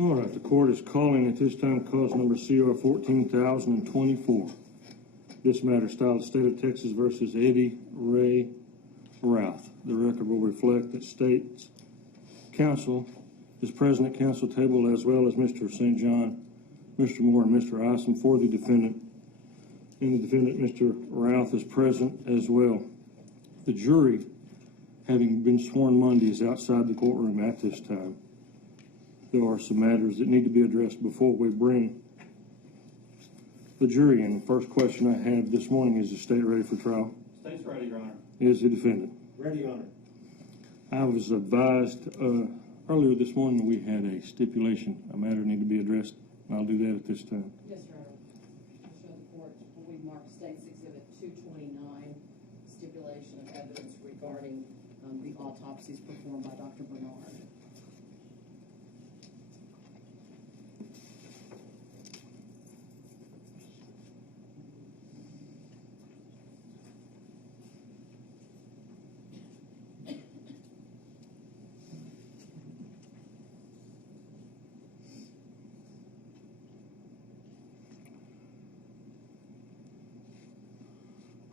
All right, the court is calling at this time cause number CR 14,024. This matter styled State of Texas versus Eddie Ray Routh. The record will reflect that State's counsel is present at counsel table, as well as Mr. St. John, Mr. Moore, and Mr. Isom for the defendant. And the defendant, Mr. Routh, is present as well. The jury, having been sworn Monday, is outside the courtroom at this time. There are some matters that need to be addressed before we bring the jury in. The first question I have this morning is the state ready for trial? State's ready, Your Honor. Is the defendant? Ready, Your Honor. I was advised earlier this morning we had a stipulation, a matter need to be addressed, and I'll do that at this time. Yes, Your Honor. I'll show the court what we marked State's Exhibit 229, stipulation of evidence regarding the autopsies performed by Dr. Bernard.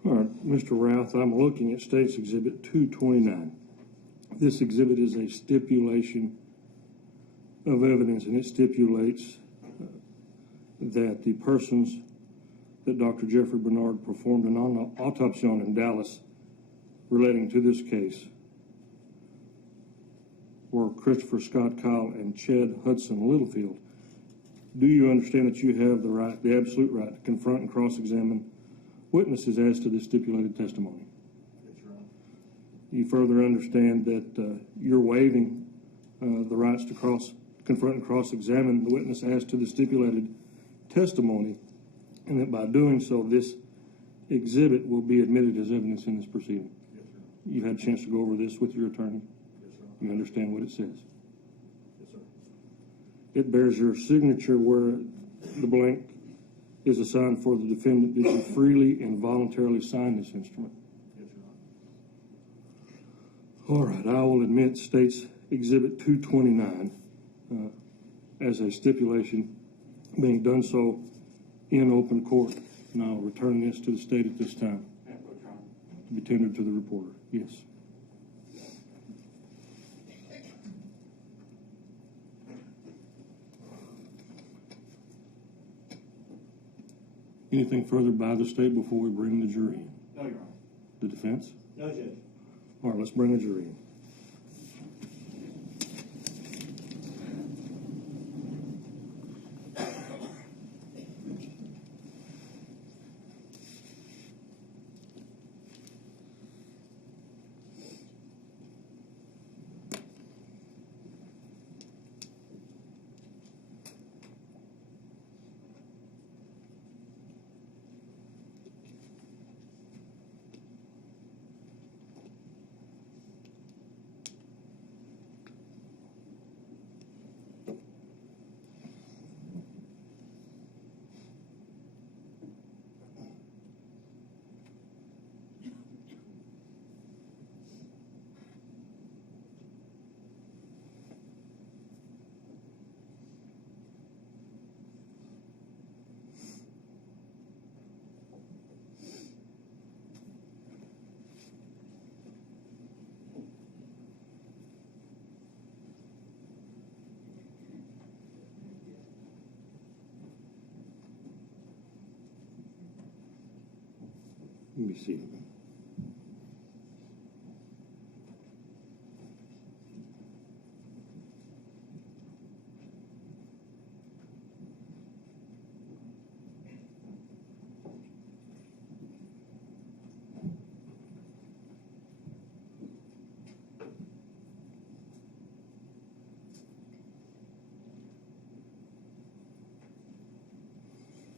All right, Mr. Routh, I'm looking at State's Exhibit 229. This exhibit is a stipulation of evidence, and it stipulates that the persons that Dr. Jeffrey Bernard performed an autopsy on in Dallas relating to this case were Christopher Scott Kyle and Ched Hudson Littlefield. Do you understand that you have the right, the absolute right, to confront and cross-examine witnesses as to the stipulated testimony? Yes, Your Honor. You further understand that you're waiving the rights to confront and cross-examine the witness as to the stipulated testimony, and that by doing so, this exhibit will be admitted as evidence in this proceeding. Yes, Your Honor. You've had a chance to go over this with your attorney. Yes, Your Honor. You understand what it says. Yes, sir. It bears your signature where the blank is assigned for the defendant. Did you freely and voluntarily sign this instrument? Yes, Your Honor. All right, I will admit State's Exhibit 229 as a stipulation, being done so in open court. And I'll return this to the state at this time to be tendered to the reporter. Yes. Anything further by the state before we bring the jury in? No, Your Honor. The defense? No, Judge. All right, let's bring the jury in. Let me see.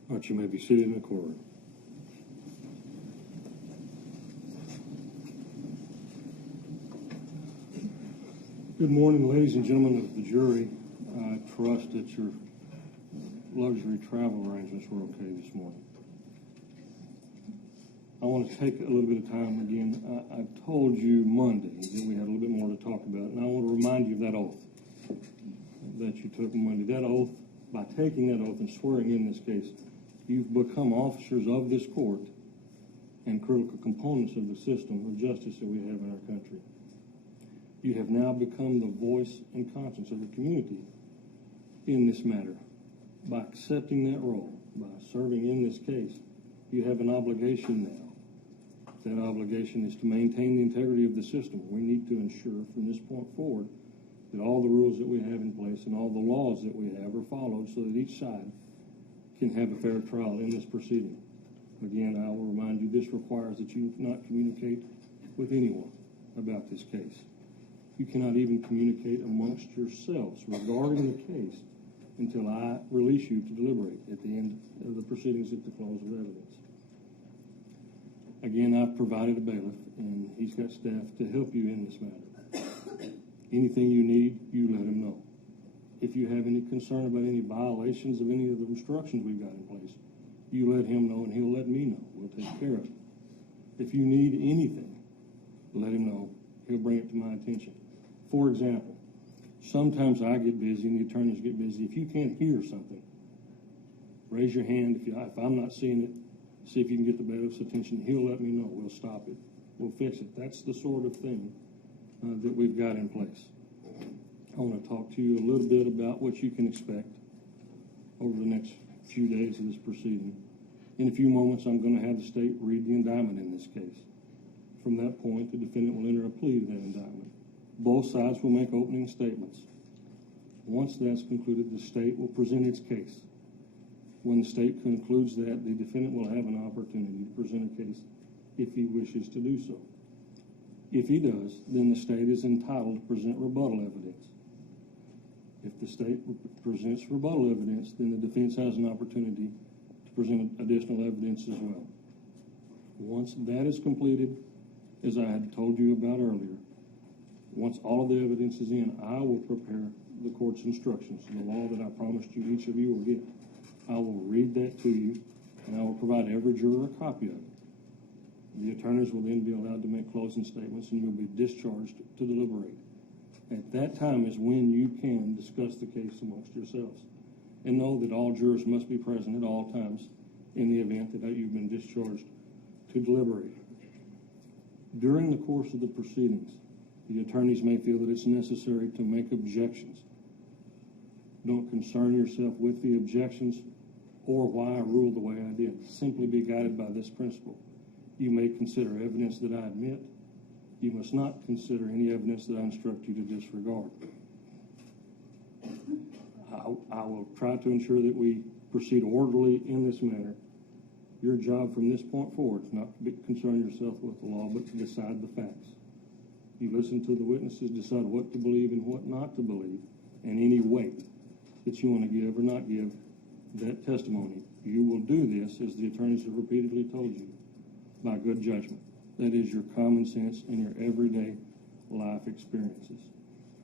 All right, you may be seated in the courtroom. Good morning, ladies and gentlemen of the jury. I trust that your luxury travel arrangements were okay this morning. I want to take a little bit of time again. I told you Monday that we had a little bit more to talk about, and I want to remind you of that oath. that you took Monday. That oath, by taking that oath and swearing in this case, you've become officers of this court and critical components of the system of justice that we have in our country. You have now become the voice and conscience of the community in this matter. By accepting that role, by serving in this case, you have an obligation now. That obligation is to maintain the integrity of the system. We need to ensure from this point forward that all the rules that we have in place and all the laws that we have are followed so that each side can have a fair trial in this proceeding. Again, I will remind you, this requires that you not communicate with anyone about this case. You cannot even communicate amongst yourselves regarding the case until I release you to deliberate at the end of the proceedings at the close of evidence. Again, I've provided a bailiff, and he's got staff to help you in this matter. Anything you need, you let him know. If you have any concern about any violations of any of the instructions we've got in place, you let him know and he'll let me know. We'll take care of it. If you need anything, let him know. He'll bring it to my attention. For example, sometimes I get busy and the attorneys get busy. If you can't hear something, raise your hand. If I'm not seeing it, see if you can get the bailiff's attention. He'll let me know. We'll stop it. We'll fix it. That's the sort of thing that we've got in place. I want to talk to you a little bit about what you can expect over the next few days of this proceeding. In a few moments, I'm going to have the state read the indictment in this case. From that point, the defendant will enter a plea to that indictment. Both sides will make opening statements. Once that's concluded, the state will present its case. When the state concludes that, the defendant will have an opportunity to present a case if he wishes to do so. If he does, then the state is entitled to present rebuttal evidence. If the state presents rebuttal evidence, then the defense has an opportunity to present additional evidence as well. Once that is completed, as I had told you about earlier, once all of the evidence is in, I will prepare the court's instructions, the law that I promised you each of you will get. I will read that to you, and I will provide every juror a copy of it. The attorneys will then be allowed to make closing statements, and you'll be discharged to deliberate. At that time is when you can discuss the case amongst yourselves. And know that all jurors must be present at all times in the event that you've been discharged to deliberate. During the course of the proceedings, the attorneys may feel that it's necessary to make objections. Don't concern yourself with the objections or why I ruled the way I did. Simply be guided by this principle. You may consider evidence that I admit. You must not consider any evidence that I instruct you to disregard. I will try to ensure that we proceed orderly in this manner. Your job from this point forward is not to concern yourself with the law, but to decide the facts. You listen to the witnesses, decide what to believe and what not to believe, and any weight that you want to give or not give that testimony. You will do this, as the attorneys have repeatedly told you, by good judgment. That is your common sense and your everyday life experiences.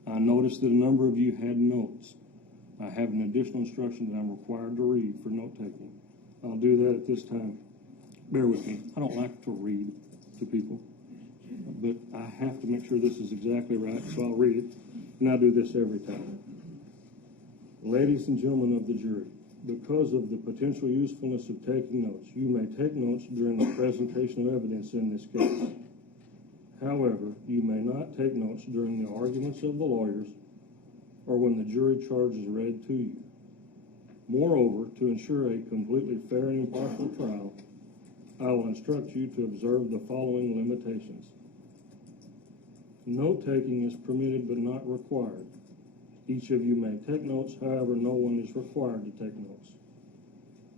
I noticed that a number of you had notes. I have an additional instruction that I'm required to read for note-taking. I'll do that at this time. Bear with me. I don't like to read to people, but I have to make sure this is exactly right, so I'll read it, and I do this every time. Ladies and gentlemen of the jury, because of the potential usefulness of taking notes, you may take notes during the presentation of evidence in this case. However, you may not take notes during the arguments of the lawyers or when the jury charge is read to you. Moreover, to ensure a completely fair and impartial trial, I will instruct you to observe the following limitations. Note-taking is permitted but not required. Each of you may take notes, however, no one is required to take notes.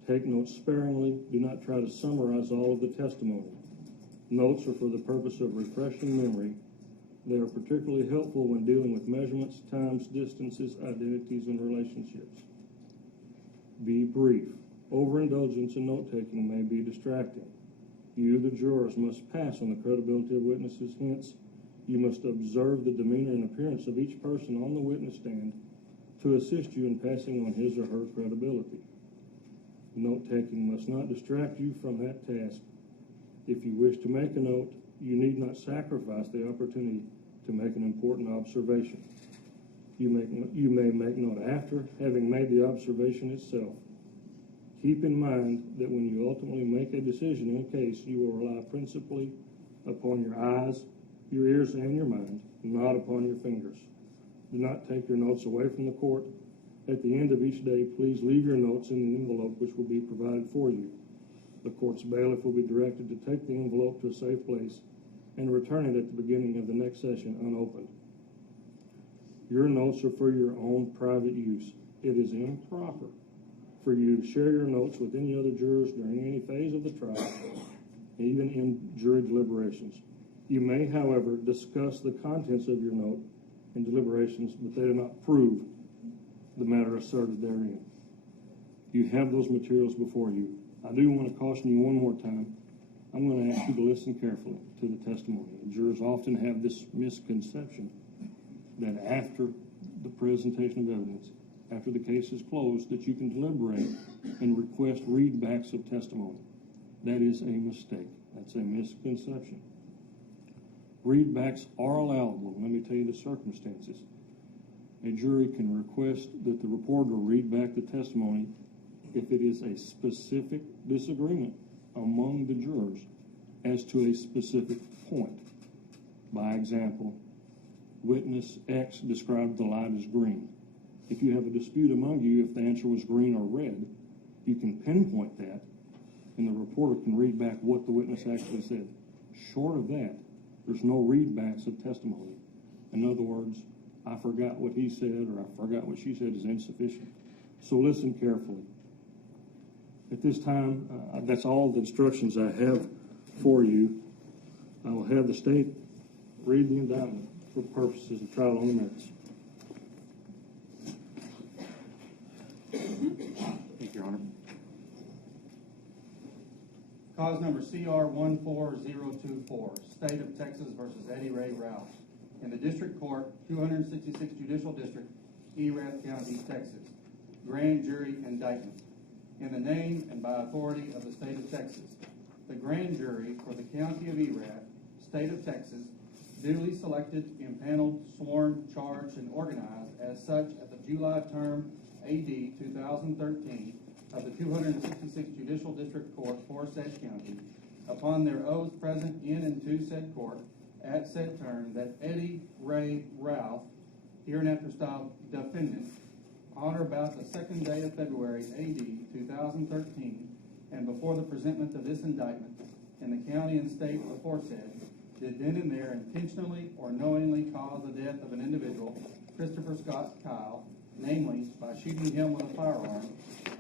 Take notes sparingly. Do not try to summarize all of the testimony. Notes are for the purpose of refreshing memory. They are particularly helpful when dealing with measurements, times, distances, identities, and relationships. Be brief. Overindulgence in note-taking may be distracting. You, the jurors, must pass on the credibility of witnesses. Hence, you must observe the demeanor and appearance of each person on the witness stand to assist you in passing on his or her credibility. Note-taking must not distract you from that task. If you wish to make a note, you need not sacrifice the opportunity to make an important observation. You may make note after having made the observation itself. Keep in mind that when you ultimately make a decision in a case, you will rely principally upon your eyes, your ears, and your mind, not upon your fingers. Do not take your notes away from the court. At the end of each day, please leave your notes in an envelope which will be provided for you. The court's bailiff will be directed to take the envelope to a safe place and return it at the beginning of the next session unopened. Your notes are for your own private use. It is improper for you to share your notes with any other jurors during any phase of the trial, even in jury deliberations. You may, however, discuss the contents of your note in deliberations, but they do not prove the matter asserted therein. You have those materials before you. I do want to caution you one more time. I'm going to ask you to listen carefully to the testimony. Jurors often have this misconception that after the presentation of evidence, after the case is closed, that you can deliberate and request readbacks of testimony. That is a mistake. That's a misconception. Readbacks are allowable. Let me tell you the circumstances. A jury can request that the reporter read back the testimony if it is a specific disagreement among the jurors as to a specific point. By example, witness X described the light as green. If you have a dispute among you if the answer was green or red, you can pinpoint that, and the reporter can read back what the witness actually said. Short of that, there's no readbacks of testimony. In other words, I forgot what he said or I forgot what she said is insufficient. So listen carefully. At this time, that's all the instructions I have for you. I will have the state read the indictment for purposes of trial on the merits. Thank you, Your Honor. Cause number CR 14024, State of Texas versus Eddie Ray Routh. In the District Court, 266 Judicial District, Routh County, Texas. Grand jury indictment. In the name and by authority of the State of Texas, the grand jury for the County of Routh, State of Texas, duly selected, impaneled, sworn, charged, and organized as such at the July term AD 2013 of the 266 Judicial District Court for said county, upon their oath present in and to said court, at said term, that Eddie Ray Routh, hereinafter styled defendant, on or about the second day of February AD 2013, and before the presentment of this indictment in the county and state aforesaid, did then and there intentionally or knowingly cause the death of an individual, Christopher Scott Kyle, namely by shooting him with a firearm,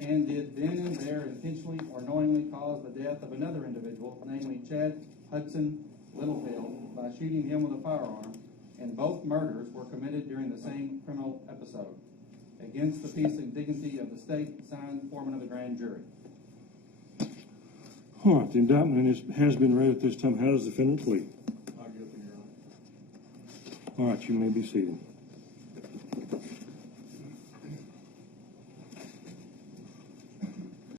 and did then and there intentionally or knowingly cause the death of another individual, namely Chad Hudson Littlefield, by shooting him with a firearm, and both murders were committed during the same criminal episode. Against the peace and dignity of the state, signed foreman of the grand jury. All right, the indictment has been read at this time. How does the defendant plead? Not guilty, Your Honor. All right, you may be seated.